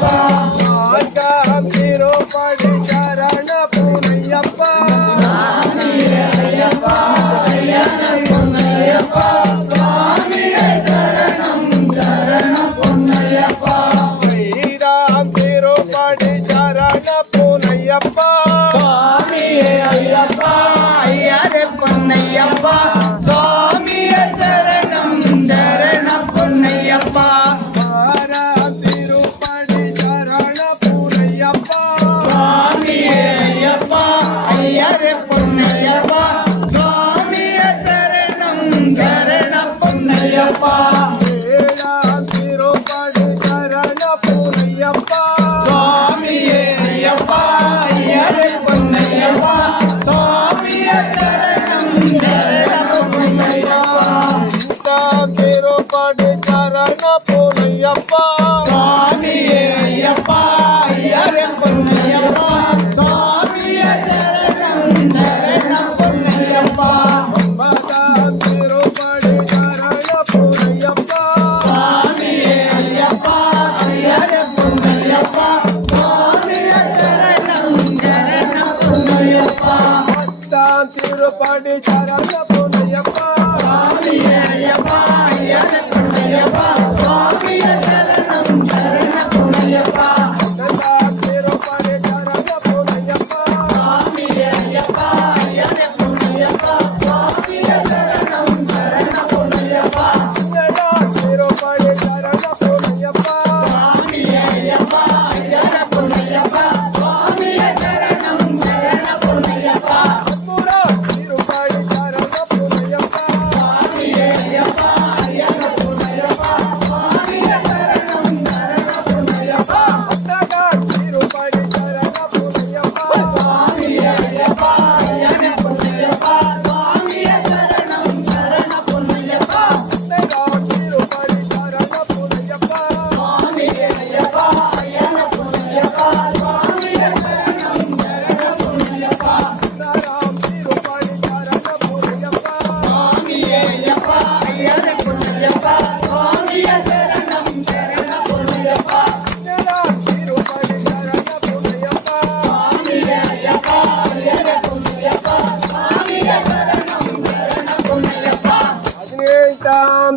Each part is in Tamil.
Bye.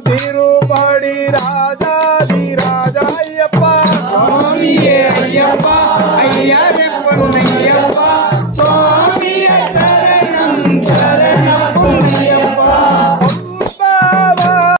Little.